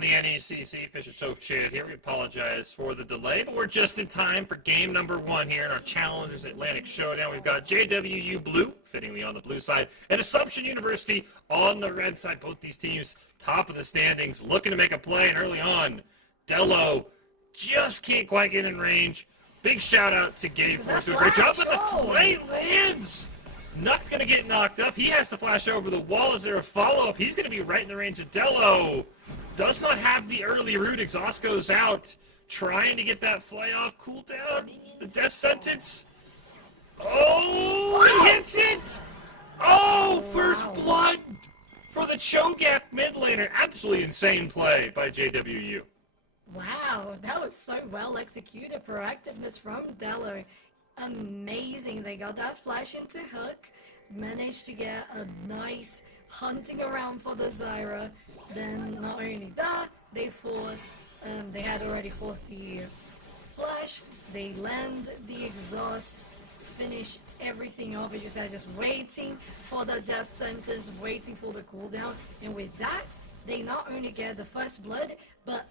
on the NECC Fisher Soph chat here. We apologize for the delay, but we're just in time for game number 1 here in our Challengers Atlantic Showdown. We've got JWU Blue, fittingly on the blue side, and Assumption University on the red side. Both these teams top of the standings, looking to make a play, and early on, Dello just can't quite get in range. Big shout out to Gabe for doing a great job, but the play lands. Not going to get knocked up. He has to flash over the wall. Is there a follow-up? He's going to be right in the range of Dello. Does not have the early root. Exhaust goes out. Trying to get that fly off. Cool down. The death sentence. Oh, he hits it! Oh, first blood for the Cho'Gath mid laner. Absolutely insane play by JWU. Wow, that was so well executed. Proactiveness from Dello. Amazing. They got that flash into hook, managed to get a nice hunting around for the Zyra. Then not only that, they had already forced the flash. They land the exhaust, finish everything off. As you said, just waiting for the death sentence, waiting for the cooldown. And with that, they not only get the first blood, but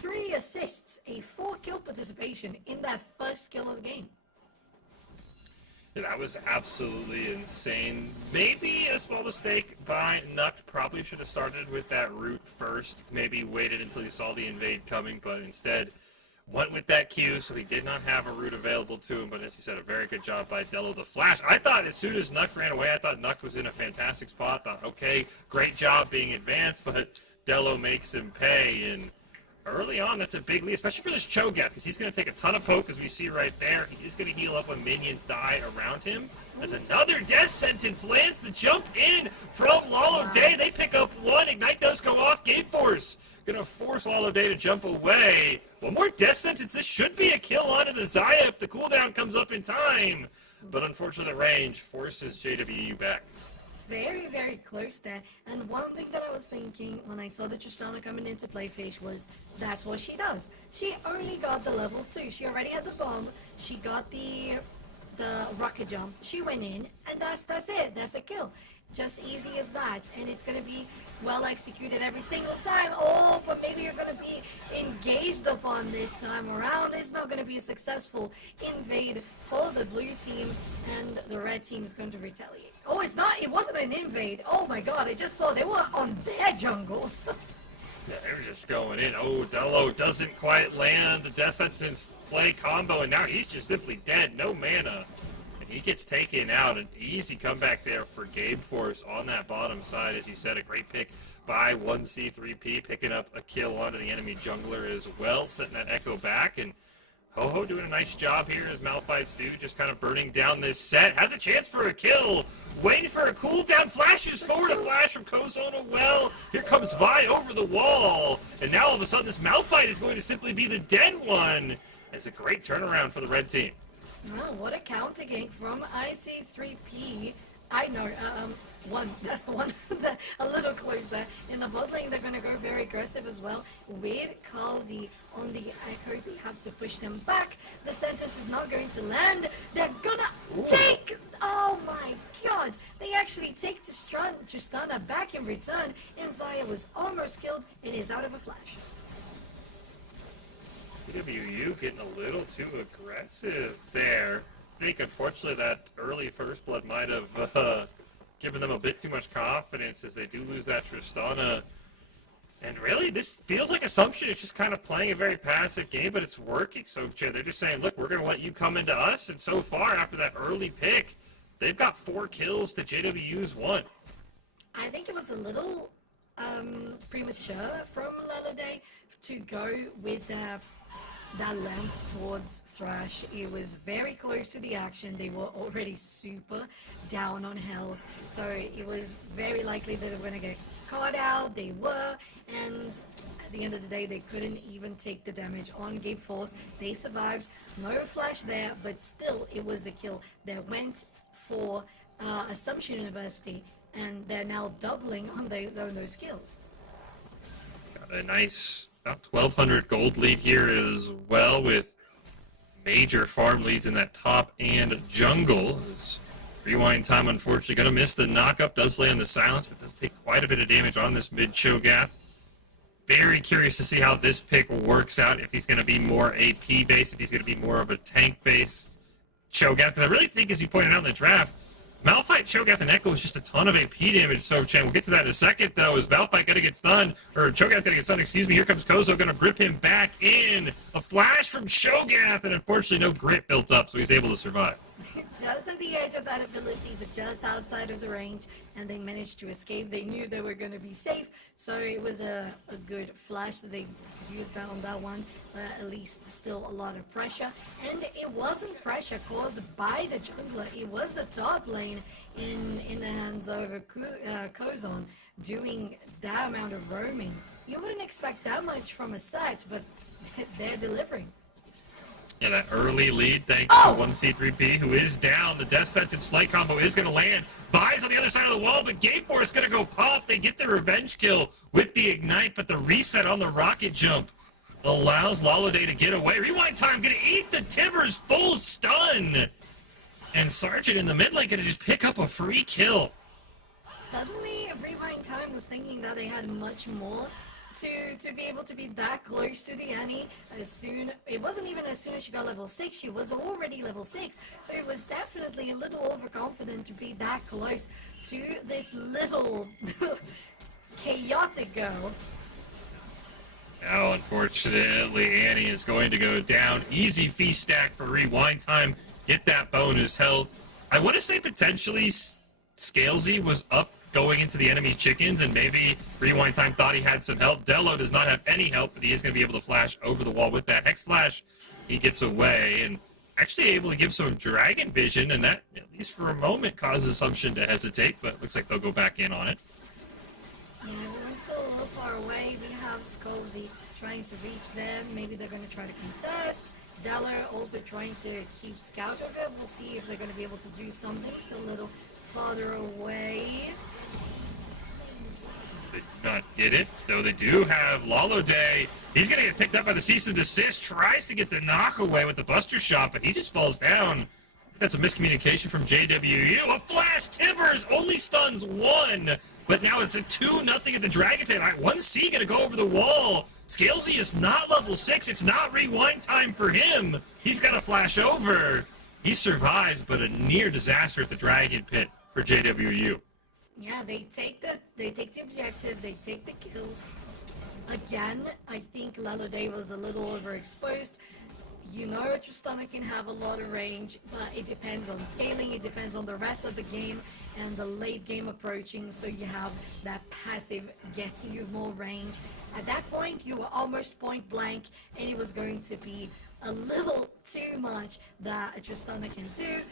3 assists, a 4-kill participation in that first kill of the game. Yeah, that was absolutely insane. Maybe a small mistake by NECC. Probably should have started with that root first. Maybe waited until he saw the invade coming, but instead went with that Q, so he did not have a root available to him. But as you said, a very good job by Dello. The flash, I thought as soon as NECC ran away, I thought NECC was in a fantastic spot. Thought, okay, great job being advanced, but Dello makes him pay, and early on, that's a big lead, especially for this Cho'Gath, because he's going to take a ton of poke, as we see right there. He's going to heal up when minions die around him. As another death sentence lands the jump in from Lalo Day. They pick up 1. Ignite does go off. Game Force going to force Lalo Day to jump away. One more death sentence. This should be a kill onto the Xayah if the cooldown comes up in time. But unfortunately, the range forces JWU back. Very, very close there. And one thing that I was thinking when I saw the Tristana coming into Playfish was that's what she does. She only got the level 2. She already had the bomb. She got the rocket jump. She went in, and that's it. That's a kill. Just easy as that. And it's going to be well executed every single time. Oh, but maybe you're going to be engaged upon this time around. It's not going to be a successful invade for the blue team, and the red team is going to retaliate. Oh, it's not. It wasn't an invade. Oh my god, I just saw they were on their jungle. Yeah, they were just going in. Oh, Dello doesn't quite land the death sentence play combo, and now he's just simply dead. No mana. And he gets taken out. An easy comeback there for Game Force on that bottom side. As you said, a great pick by 1C3P, picking up a kill onto the enemy jungler as well, setting that echo back. And Ho-Ho doing a nice job here as Malphites do, just kind of burning down this set. Has a chance for a kill. Waiting for a cooldown. Flashes forward. A flash from Kozona. Well, here comes Vi over the wall. And now all of a sudden this Malphite is going to simply be the dead one. It's a great turnaround for the red team. Oh, what a counter gank from IC3P. I know, one, that's the one, a little close there. In the bot lane, they're going to go very aggressive as well. With Kazi on the echo, they have to push them back. The sentence is not going to land. They're going to take, oh my god, they actually take Tristana back in return. And Xayah was almost killed and is out of a flash. JWU getting a little too aggressive there. I think, unfortunately, that early first blood might have given them a bit too much confidence as they do lose that Tristana. And really, this feels like Assumption is just kind of playing a very passive game, but it's working. So they're just saying, look, we're going to let you come into us. And so far, after that early pick, they've got 4 kills to JWU's 1. I think it was a little premature from Lalo Day to go with that lamp towards Thrash. It was very close to the action. They were already super down on health, so it was very likely that they were going to get caught out. They were, and at the end of the day, they couldn't even take the damage on Game Force. They survived. No flash there, but still, it was a kill that went for Assumption University, and they're now doubling on those kills. Got a nice about 1,200 gold lead here as well, with major farm leads in that top and jungle. As Rewind Time, unfortunately, going to miss the knockup. Does land the silence, but does take quite a bit of damage on this mid Cho'Gath. Very curious to see how this pick works out, if he's going to be more AP based, if he's going to be more of a tank based Cho'Gath. Because I really think, as you pointed out in the draft, Malphite, Cho'Gath, and Echo is just a ton of AP damage. So, Chan, we'll get to that in a second, though. Is Malphite going to get stunned? Or Cho'Gath going to get stunned? Excuse me. Here comes Kozo, going to grip him back in. A flash from Cho'Gath, and unfortunately, no grit built up, so he's able to survive. Just at the edge of that ability, but just outside of the range, and they managed to escape. They knew they were going to be safe, so it was a good flash that they used on that one. At least still a lot of pressure, and it wasn't pressure caused by the jungler. It was the top lane in the hands of Kozon doing that amount of roaming. You wouldn't expect that much from a set, but they're delivering. Yeah, that early lead, thanks to 1C3P, who is down. The Death Sentence flight combo is going to land. Buys on the other side of the wall, but Game Force is going to go pop. They get the revenge kill with the Ignite, but the reset on the rocket jump allows Laloday to get away. Rewind time, going to eat the Tibbers, full stun. And Sergeant in the mid lane going to just pick up a free kill. Suddenly, Rewind Time was thinking that they had much more to be able to be that close to the Annie. It wasn't even as soon as she got level 6, she was already level 6, so it was definitely a little overconfident to be that close to this little chaotic girl. Now, unfortunately, Annie is going to go down. Easy feast stack for Rewind Time. Get that bonus health. I want to say potentially Scalesy was up going into the enemy chickens, and maybe Rewind Time thought he had some help. Delo does not have any help, but he is going to be able to flash over the wall with that Hex Flash. He gets away and actually able to give some Dragon Vision, and that, at least for a moment, causes Assumption to hesitate, but looks like they'll go back in on it. Yeah, everyone's still a little far away. We have Scalesy trying to reach them. Maybe they're going to try to contest. Deller also trying to keep Scout of it. We'll see if they're going to be able to do something. Still a little farther away. They do not get it, though they do have Laloday. He's going to get picked up by the cease and desist. Tries to get the knock away with the Buster Shot, but he just falls down. That's a miscommunication from JWU. A flash, Tibbers only stuns one, but now it's a 2-0 at the Dragon Pit. 1C going to go over the wall. Scalesy is not level 6. It's not Rewind Time for him. He's got to flash over. He survives, but a near disaster at the Dragon Pit for JWU. Yeah, they take the objective, they take the kills. Again, I think Laloday was a little overexposed. You know, Tristana can have a lot of range, but it depends on scaling, it depends on the rest of the game and the late game approaching, so you have that passive getting you more range. At that point, you were almost point blank, and it was going to be a little too much that Tristana can do.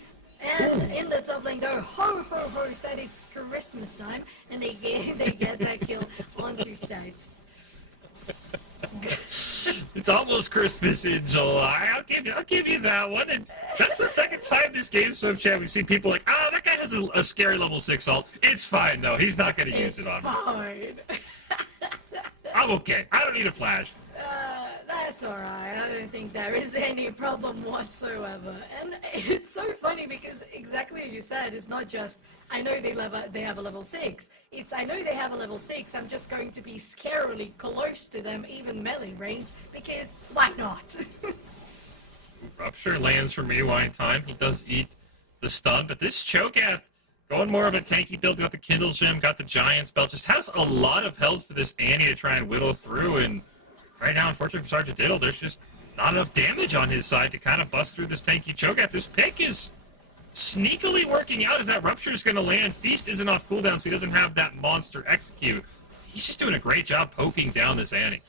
And in the top lane, though, Ho Ho Ho said it's Christmas time, and they get that kill onto Set. It's almost Christmas in July. I'll give you that one. And that's the second time this game so chat we've seen people like, oh, that guy has a scary level 6 ult. It's fine though. He's not going to use it on me. I'm okay. I don't need a flash. That's alright. I don't think there is any problem whatsoever. And it's so funny because exactly as you said, it's not just, I know they have a level 6. It's, I know they have a level 6, I'm just going to be scarily close to them, even melee range, because why not? Rupture lands from Rewind Time. He does eat the stun, but this Cho'Gath going more of a tanky build, got the Kindle Gem, got the Giant's Belt, just has a lot of health for this Annie to try and whittle through, and right now, unfortunately for Sergeant Diddle, there's just not enough damage on his side to kind of bust through this tanky Cho'Gath. This pick is sneakily working out as that Rupture is going to land. Feast isn't off cooldown, so he doesn't have that monster execute. He's just doing a great job poking down this Annie.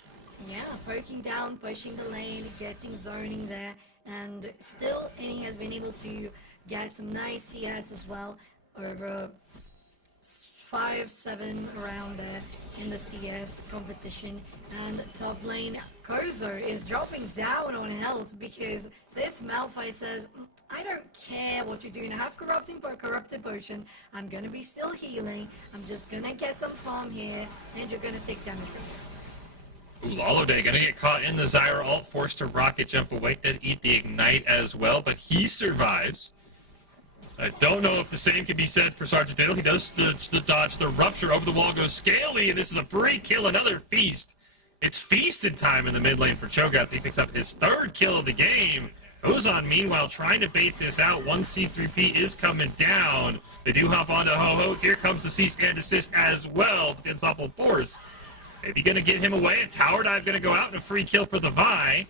Yeah, poking down, pushing the lane, getting zoning there, and still Annie has been able to get some nice CS as well, over 5-7 around there in the CS competition. And top lane Kozo is dropping down on health because this Malphite says, I don't care what you're doing. I have corrupted potion. I'm gonna be still healing. I'm just gonna get some farm here, and you're gonna take damage from me. Ooh, Laloday gonna get caught in the Zyra ult, forced to rocket jump away, then eat the Ignite as well, but he survives. I don't know if the same can be said for Sergeant Diddle. He does the dodge, the Rupture over the wall, goes Scaly, and this is a free kill, another Feast. It's feasted time in the mid lane for Cho'Gath. He picks up his third kill of the game. Ozon, meanwhile, trying to bait this out. One C3P is coming down. They do hop onto Ho-Ho. Here comes the cease and desist as well. The Unstoppable Force. Maybe going to get him away. A tower dive going to go out and a free kill for the Vi.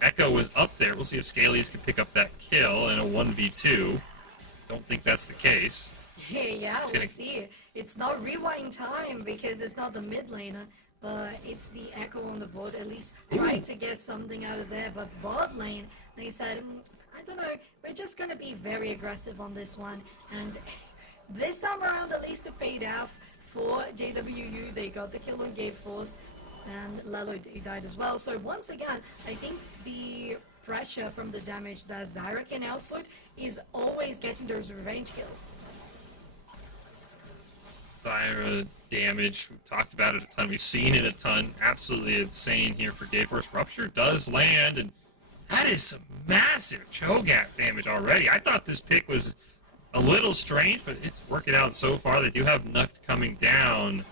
Echo was up there. We'll see if Scalies can pick up that kill in a 1v2. Don't think that's the case. Yeah, we'll see. It's not rewind time because it's not the mid laner, but it's the Echo on the board. At least try to get something out of there. But bot lane, they said, I don't know, we're just going to be very aggressive on this one. And this time around, at least it paid off for JWU. They got the kill on Gate Force. And Lalo died as well. So once again, I think the pressure from the damage that Zyra can output is always getting those revenge kills. Zyra damage, we've talked about it a ton, we've seen it a ton. Absolutely insane here for Gate Force. Rupture does land, and that is some massive Cho'Gath damage already. I thought this pick was a little strange, but it's working out so far. They do have Nuck coming down.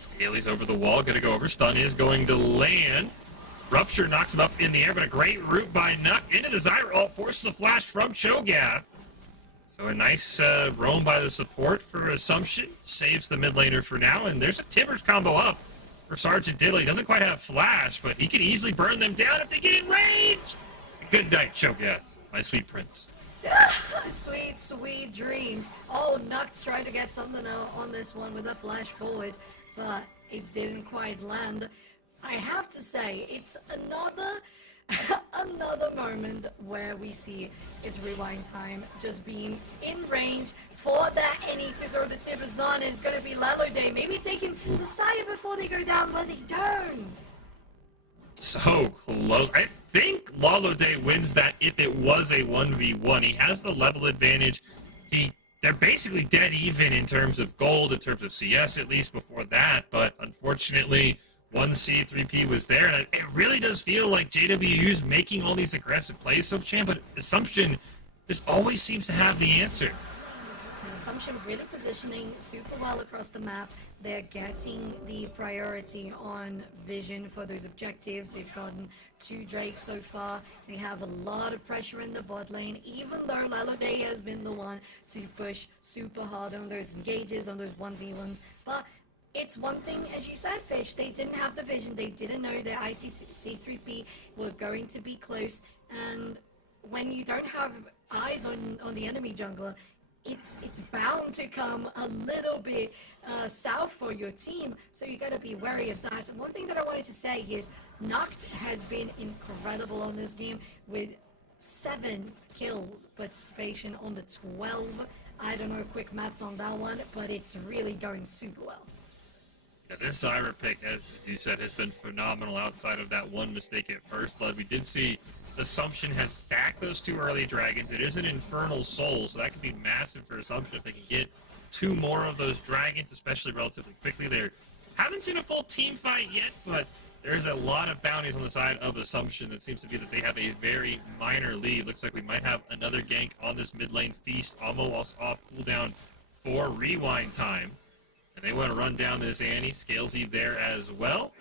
Scalies over the wall, gonna go over. Stun is going to land. Rupture knocks him up in the air, but a great route by Nuck into the Zyra ult, forces a flash from Cho'Gath. So a nice roam by the support for Assumption, saves the mid laner for now, and there's a Timbers combo up for Sergeant Diddley. Doesn't quite have flash, but he can easily burn them down if they get in range. Good night, Cho'Gath, my sweet prince. Sweet, sweet dreams. Oh, Nuck's trying to get something on this one with a flash forward, but it didn't quite land. I have to say, it's another moment where we see it's rewind time just being in range for that NE to throw the Timbers on. It's going to be Lalo Day, maybe taking the side before they go down, but they don't. So close. I think Lalo Day wins that if it was a 1v1. He has the level advantage. They're basically dead even in terms of gold, in terms of CS, at least before that. But unfortunately, 1C3P was there. And it really does feel like JWU's making all these aggressive plays, so champ, but Assumption just always seems to have the answer. Assumption really positioning super well across the map. They're getting the priority on vision for those objectives. They've gotten 2 Drakes so far. They have a lot of pressure in the bot lane, even though Lalo Day has been the one to push super hard on those engages, on those 1v1s. But it's one thing, as you said, Fish, they didn't have the vision. They didn't know that ICC3P were going to be close. And when you don't have eyes on the enemy jungler, it's bound to come a little bit south for your team, so you got to be wary of that. And one thing that I wanted to say is Noct has been incredible on this game with 7 kills participation on the 12. I don't know quick maths on that one, but it's really going super well. Yeah, this Zyra pick, as you said, has been phenomenal outside of that one mistake at First Blood. We did see Assumption has stacked those 2 early dragons. It is an Infernal Soul, so that could be massive for Assumption if they can get 2 more of those dragons, especially relatively quickly. They haven't seen a full team fight yet, but there's a lot of bounties on the side of Assumption. It seems to be that they have a very minor lead. Looks like we might have another gank on this mid lane feast, almost off cooldown for rewind time. And they want to run down this Annie. Scalesy there as well.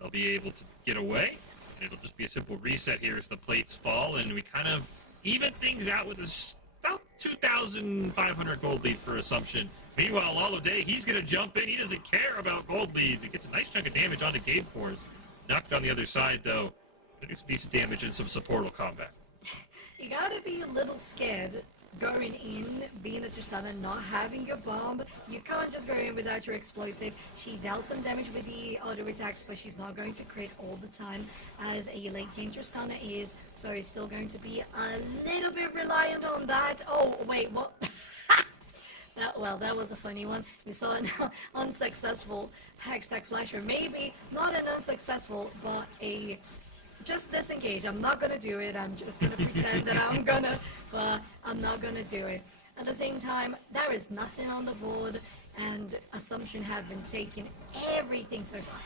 They'll be able to get away. And it'll just be a simple reset here as the plates fall. And we kind of even things out with about 2,500 gold lead for Assumption. Meanwhile, Lalo Day, he's going to jump in. He doesn't care about gold leads. He gets a nice chunk of damage onto Gate Force. Knocked on the other side, though. Gonna do some decent damage and some supportal combat. You gotta be a little scared going in, being a Tristana, not having your bomb. You can't just go in without your explosive. She dealt some damage with the auto attacks, but she's not going to crit all the time as a late game Tristana is, so it's still going to be a little bit reliant on that. Oh, wait, what? That was a funny one. We saw an unsuccessful Hextech Flasher. Maybe not an unsuccessful, but a just disengage. I'm not gonna do it. I'm just gonna pretend that I'm gonna, but I'm not gonna do it. At the same time, there is nothing on the board, and Assumption have been taking everything so far.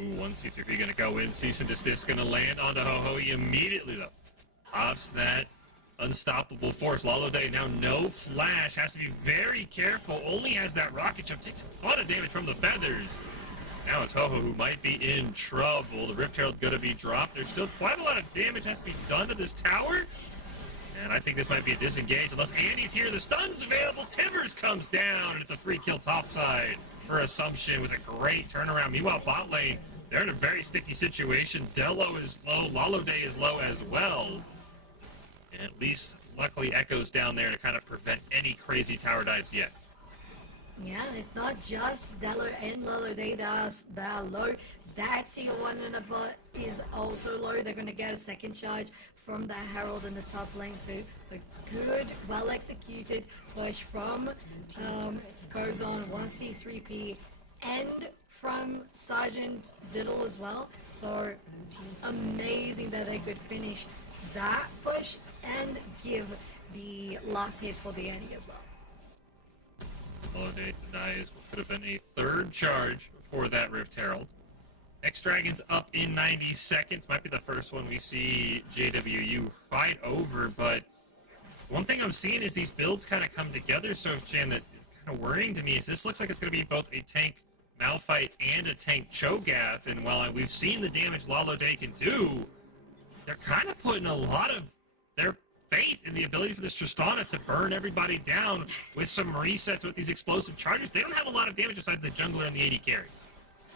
Ooh, 1C3P gonna go in. Cease and desist gonna land onto Ho-Ho immediately, though. Pops that unstoppable force. Lalo Day now no flash. Has to be very careful. Only has that rocket jump. Takes a ton of damage from the feathers. Now it's Ho-Ho who might be in trouble. The Rift Herald gonna be dropped. There's still quite a lot of damage has to be done to this tower. And I think this might be a disengage unless Andy's here. The stun's available. Timbers comes down, and it's a free kill topside for Assumption with a great turnaround. Meanwhile, bot lane, they're in a very sticky situation. Delo is low. Lalo Day is low as well. And at least, luckily, Echo's down there to kind of prevent any crazy tower dives yet. Yeah, it's not just Dello and Lolo Day that are low. That tier 1 and above is also low. They're going to get a second charge from the Herald in the top lane too. So good, well executed push from goes on 1C3P and from Sergeant Diddle as well. So amazing that they could finish that push and give the last hit for the Annie as well. Holiday denies what could have been a third charge for that Rift Herald. X-Dragon's up in 90 seconds. Might be the first one we see JWU fight over, but one thing I'm seeing is these builds kind of come together, so Jan, that is kind of worrying to me is this looks like it's going to be both a tank Malphite and a tank Cho'Gath, and while we've seen the damage Lalo Day can do, they're kind of putting a lot of their faith in the ability for this Tristana to burn everybody down with some resets with these explosive charges. They don't have a lot of damage besides the jungler and the AD carry.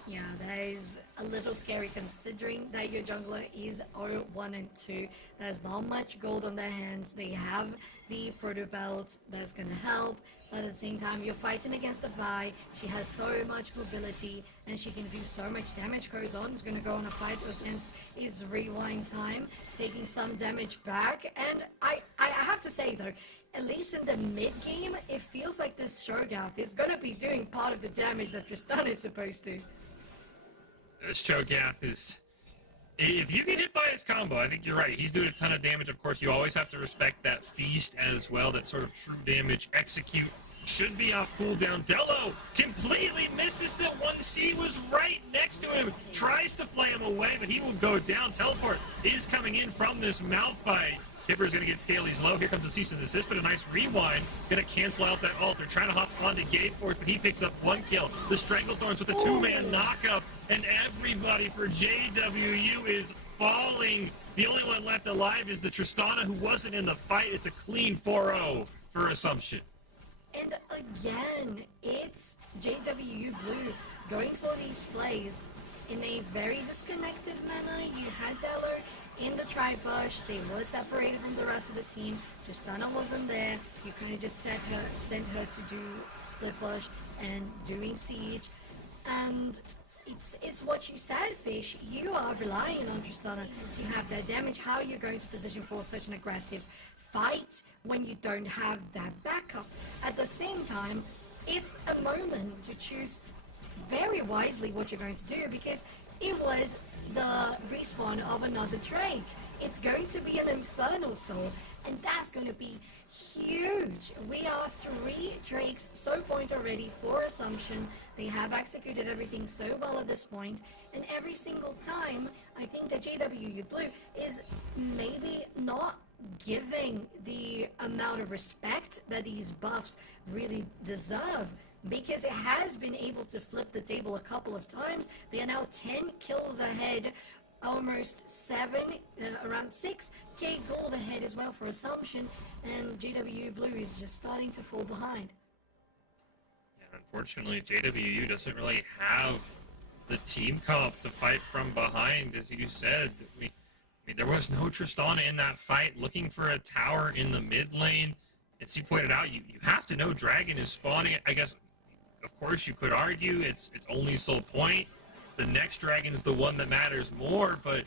Yeah, that is a little scary considering that your jungler is 0-1 and 2. There's not much gold on their hands. They have the proto belt that's gonna help, but at the same time you're fighting against the Vi. She has so much mobility and she can do so much damage. Kozon is gonna go on a fight against his rewind time, taking some damage back. And I have to say though, at least in the mid game, it feels like this Cho'Gath is gonna be doing part of the damage that Tristan is supposed to. This Cho'Gath is... If you get hit by his combo, I think you're right. He's doing a ton of damage. Of course, you always have to respect that feast as well. That sort of true damage. Execute should be off cooldown. Delo completely misses that 1C was right next to him. Tries to flay him away, but he will go down. Teleport is coming in from this Malphite. Kipper's going to get Scaly's low. Here comes the cease and desist, but a nice rewind. Going to cancel out that ult. They're trying to hop onto Gate Force, but he picks up one kill. The Stranglethorns with a two-man knockup, and everybody for JWU is falling. The only one left alive is the Tristana, who wasn't in the fight. It's a clean 4-0 for Assumption. And again, it's JWU Blue going for these plays in a very disconnected manner. You had Dello in the tri-bush. They were separated from the rest of the team. Tristana wasn't there. You kind of just sent her to do split push and doing siege. And it's what you said, Fish. You are relying on Tristana to have that damage. How are you going to position for such an aggressive fight when you don't have that backup? At the same time, it's a moment to choose very wisely what you're going to do, because it was the respawn of another Drake. It's going to be an Infernal Soul, and that's going to be huge. We are 3 Drakes so point already for Assumption. They have executed everything so well at this point, and every single time I think that JWU Blue is maybe not giving the amount of respect that these buffs really deserve, because it has been able to flip the table a couple of times. They are now 10 kills ahead, almost 7, around 6k gold ahead as well for Assumption, and JWU Blue is just starting to fall behind. And unfortunately, JWU doesn't really have the team comp to fight from behind, as you said. I mean, there was no Tristana in that fight. Looking for a tower in the mid lane. As you pointed out, you have to know Dragon is spawning. I guess, of course, you could argue it's only soul point. The next Dragon's the one that matters more, but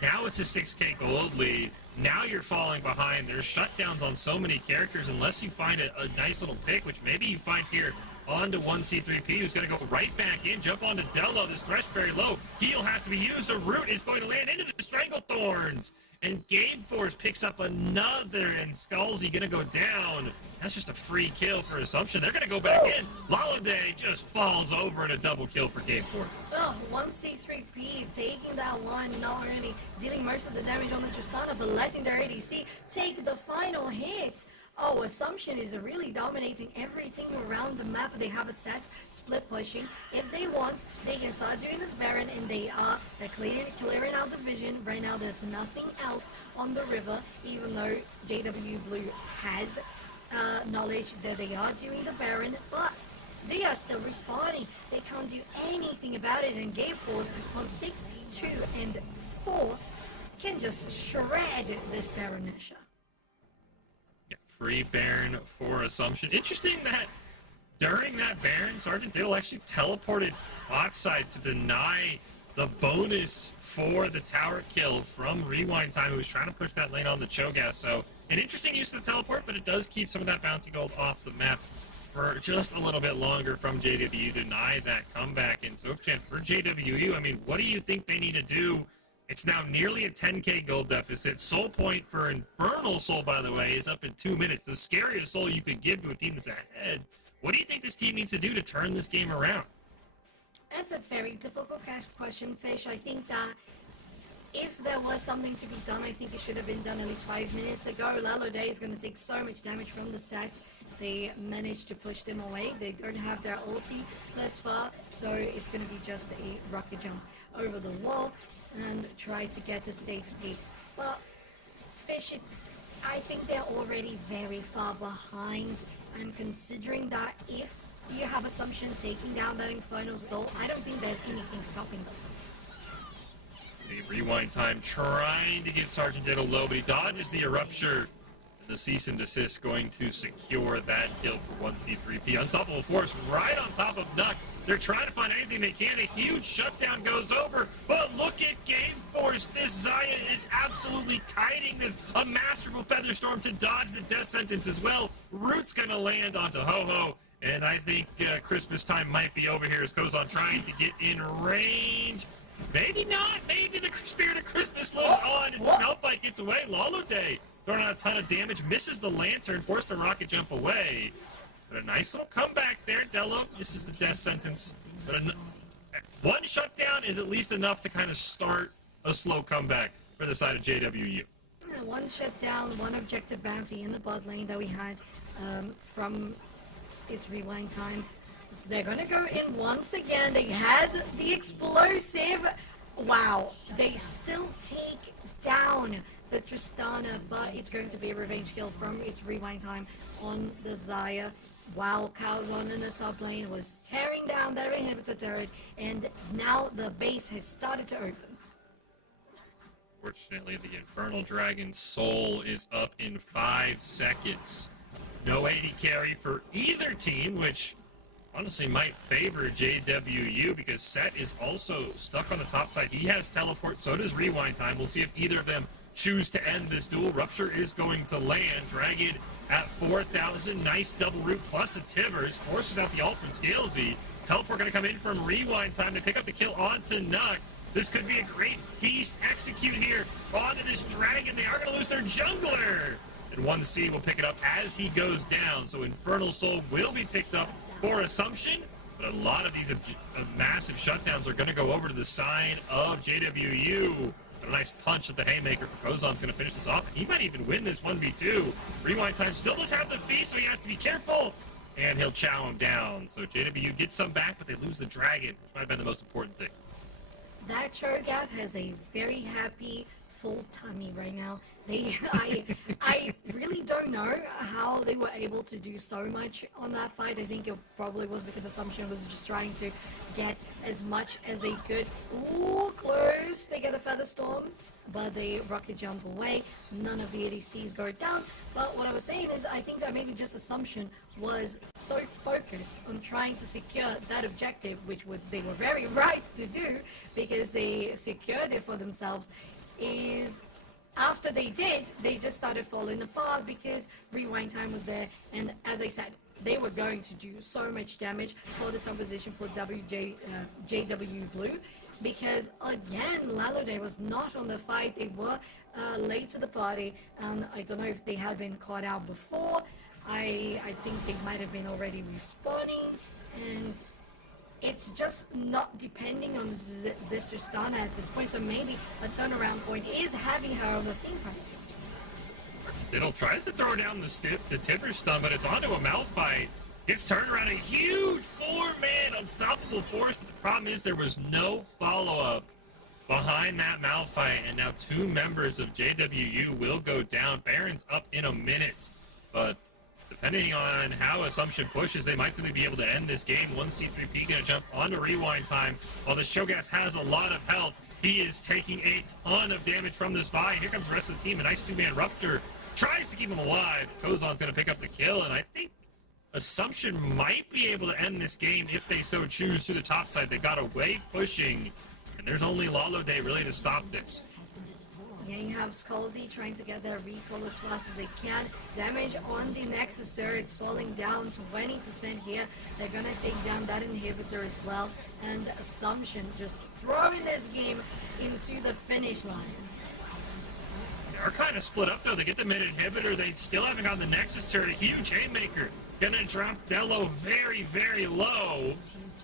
now it's a 6k gold lead. Now you're falling behind. There's shutdowns on so many characters unless you find a nice little pick, which maybe you find here onto 1C3P, who's going to go right back in, jump onto Delo. This thresh very low. Heal has to be used. A root is going to land into the Stranglethorns. And Game Force picks up another, and Skullsy going to go down. That's just a free kill for Assumption. They're going to go back in. Lalo Day just falls over and a double kill for Game Force. Oh, 1C3P taking that one, not only dealing most of the damage on the Tristana, but letting their ADC take the final hit. Oh, Assumption is really dominating everything around the map. They have a set split pushing. If they want, they can start doing this Baron, and they're clearing out the vision. Right now, there's nothing else on the river, even though JW Blue has knowledge that they are doing the Baron, but they are still respawning. They can't do anything about it, and Game Force on 6, 2, and 4 can just shred this Baronesha. Yeah, free Baron for Assumption. Interesting that during that Baron, Sergeant Diddle actually teleported outside to deny the bonus for the tower kill from Rewind Time, who was trying to push that lane on the Cho'Gath. So an interesting use of the teleport, but it does keep some of that bounty gold off the map for just a little bit longer from JWU to deny that comeback. And so for JWU, I mean, what do you think they need to do? It's now nearly a 10k gold deficit. Soul point for Infernal Soul, by the way, is up in 2 minutes. The scariest soul you could give to a team that's ahead. What do you think this team needs to do to turn this game around? That's a very difficult question, Fish. I think that if there was something to be done, I think it should have been done at least 5 minutes ago. Lalo Day is going to take so much damage from the set. They managed to push them away. They don't have their ulti thus far, so it's going to be just a rocket jump over the wall and try to get to safety. But Fish, I think they're already very far behind, and considering that if you have Assumption taking down that Infernal Soul, I don't think there's anything stopping them. The Rewind Time trying to get Sergeant Diddle low, but he dodges the Erupture. The cease and desist going to secure that kill for 1C3P. Unstoppable Force right on top of NECC. They're trying to find anything they can. A huge shutdown goes over, but look at Game Force. This Xayah is absolutely kiting this. A masterful Feather Storm to dodge the death sentence as well. Root's gonna land onto Ho-Ho, and I think Christmas time might be over here as Kozan trying to get in range. Maybe not. Maybe the spirit of Christmas lives on as the Malphite gets away. Lalo Day throwing out a ton of damage, misses the lantern, forced the rocket jump away. But a nice little comeback there, Dello. This is the death sentence. But one shutdown is at least enough to kind of start a slow comeback for the side of JWU. One shutdown, one objective bounty in the bot lane that we had from its Rewind Time. They're gonna go in once again. They had the explosive. Wow, they still take down the Tristana, but it's going to be a revenge kill from its Rewind Time on the Xayah. While Calzon in the top lane was tearing down their inhibitor turret, and now the base has started to open. Fortunately, the Infernal Dragon's soul is up in 5 seconds. No AD carry for either team, which honestly might favor JWU because Set is also stuck on the top side. He has teleport, so does Rewind Time. We'll see if either of them choose to end this duel. Rupture is going to land. Dragon at 4,000. Nice double root plus a Tivers. Forces out the ult from Scalesy. Teleport going to come in from Rewind Time. They pick up the kill onto NECC. This could be a great feast execute here onto this Dragon. They are going to lose their jungler. And 1C will pick it up as he goes down. So Infernal Soul will be picked up for Assumption. But a lot of these massive shutdowns are going to go over to the side of JWU. A nice punch at the haymaker for Kozan's going to finish this off. He might even win this 1v2. Rewind Time still does have the feast, so he has to be careful. And he'll chow him down. So JWU gets some back, but they lose the dragon, which might have been the most important thing. That Cho'Gath has a very happy, full tummy right now. I really don't know how they were able to do so much on that fight. I think it probably was because Assumption was just trying to get as much as they could. Ooh, close. They get a Feather Storm, but they rocket jump away. None of the ADCs go down. But what I was saying is I think that maybe just Assumption was so focused on trying to secure that objective, which they were very right to do because they secured it for themselves, is after they did, they just started falling apart because Rewind Time was there, and as I said, they were going to do so much damage for this composition for JW Blue, because again, Lalo Day was not on the fight. They were late to the party, and I don't know if they had been caught out before. I think they might have been already respawning, and it's just not depending on this Tristana at this point, so maybe a turnaround point is having her on those team fights. Diddle tries to throw down the Tipper stun, but it's onto a Malphite. Gets turned around, a huge 4-man unstoppable force, but the problem is there was no follow-up behind that Malphite, and now 2 members of JWU will go down. Baron's up in a minute, but depending on how Assumption pushes, they might simply be able to end this game. 1C3P gonna jump onto rewind time. While this Cho'Gath has a lot of health, he is taking a ton of damage from this Vi. Here comes the rest of the team. A nice 2-man rupture. Tries to keep him alive. Kozan's gonna pick up the kill, and I think Assumption might be able to end this game if they so choose to the top side. They got away pushing, and there's only Lalo Day really to stop this. Yeah, you have Skullsy trying to get their recall as fast as they can. Damage on the Nexus turret is falling down 20% here. They're gonna take down that inhibitor as well. And Assumption just throwing this game into the finish line. They're kind of split up though. They get the mid inhibitor. They still haven't gotten the Nexus turret. A huge haymaker. Gonna drop Dello very, very low.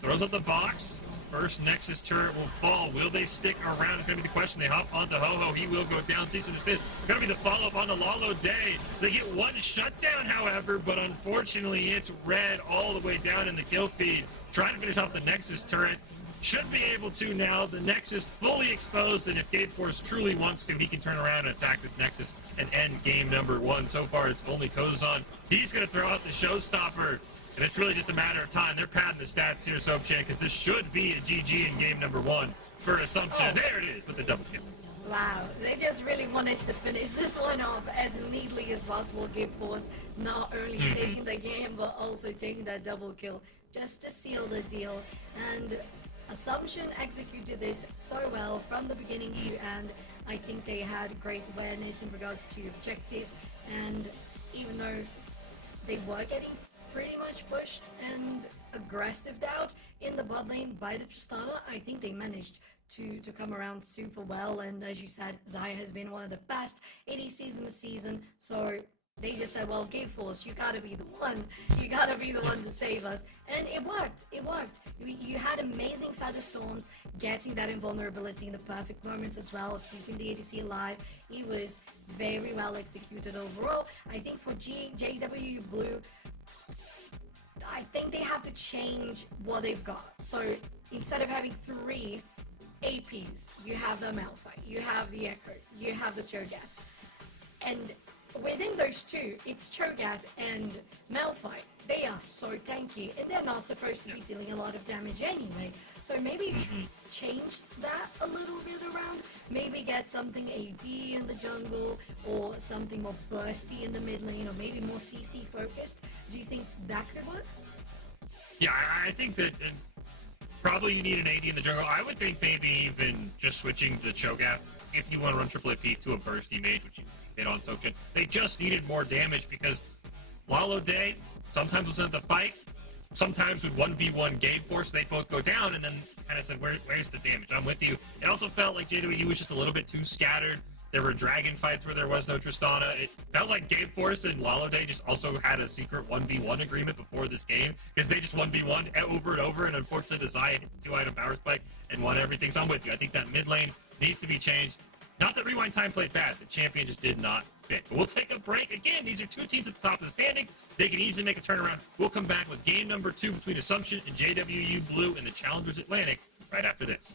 Throws up the box. First Nexus turret will fall. Will they stick around? It's going to be the question. They hop onto Ho-Ho. He will go down. Cease and desist. Going to be the follow-up onto Lalo Day. They get one shutdown, however, but unfortunately it's red all the way down in the kill feed. Trying to finish off the Nexus turret. Should be able to now. The Nexus fully exposed, and if Gate Force truly wants to, he can turn around and attack this Nexus and end game number 1. So far, it's only Kozan. He's going to throw out the showstopper, and it's really just a matter of time. They're padding the stats here, Soapchan, because this should be a GG in game number 1 for Assumption. Oh. There it is with the double kill. Wow, they just really managed to finish this one off as neatly as possible. Gate Force not only taking the game, but also taking that double kill just to seal the deal. And Assumption executed this so well from the beginning to end. I think they had great awareness in regards to objectives, and even though they were getting pretty much pushed and aggressive out in the bot lane by the Tristana, I think they managed to come around super well. And as you said, Xayah has been one of the best ADCs in the season, so they just said, well, Gate Force, you gotta be the one. You gotta be the one to save us. And it worked. It worked. You had amazing Feather Storms, getting that invulnerability in the perfect moments as well, keeping the ADC alive. It was very well executed overall. I think for JWU Blue, I think they have to change what they've got. So instead of having 3 APs, you have the Malphite, you have the Echo, you have the Cho'Gath. And within those 2, it's Cho'Gath and Malphite. They are so tanky, and they're not supposed to be dealing a lot of damage anyway. So maybe you should change that a little bit around. Maybe get something AD in the jungle, or something more bursty in the mid lane, or maybe more CC focused. Do you think that could work? Yeah, I think that probably you need an AD in the jungle. I would think maybe even just switching the Cho'Gath if you want to run triple AP to a bursty mage, which you hit on Soapchan. They just needed more damage because Lalo Day sometimes was in the fight, sometimes with 1v1 Gate Force, they both go down, and then kind of said, where's the damage? I'm with you. It also felt like JWU was just a little bit too scattered. There were dragon fights where there was no Tristana. It felt like Gate Force and Lalo Day just also had a secret 1v1 agreement before this game, because they just 1v1 over and over, and unfortunately the Xayah hit the 2-item power spike and won everything. So I'm with you. I think that mid lane needs to be changed. Not that Rewind Time played bad. The champion just did not fit. But we'll take a break. Again, these are 2 teams at the top of the standings. They can easily make a turnaround. We'll come back with game number 2 between Assumption and JWU Blue in the Challengers Atlantic right after this.